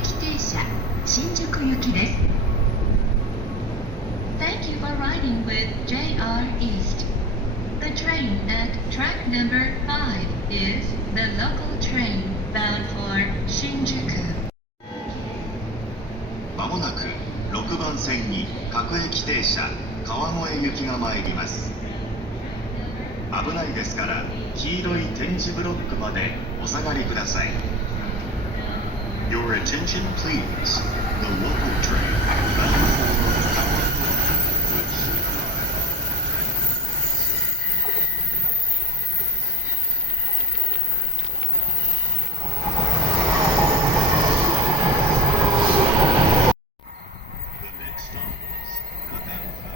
駅停車新宿行きです。 Thank you for riding with JR East. The train at track number 5 is the local train bound for Shinjuku. まもなく6番線に各駅停車川越行きが参ります。危ないですから黄色い点字ブロックまでお下がりください。 Your attention please. The local train bound for Kawagoe will soon arrive. The next stop is Nakayama.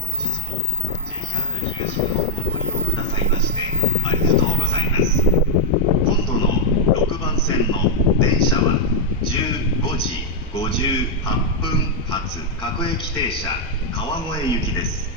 本日も JR 東日本をご利用くださいましてありがとうございます。今度の6番線の電車は15時58分発各駅停車川越行きです。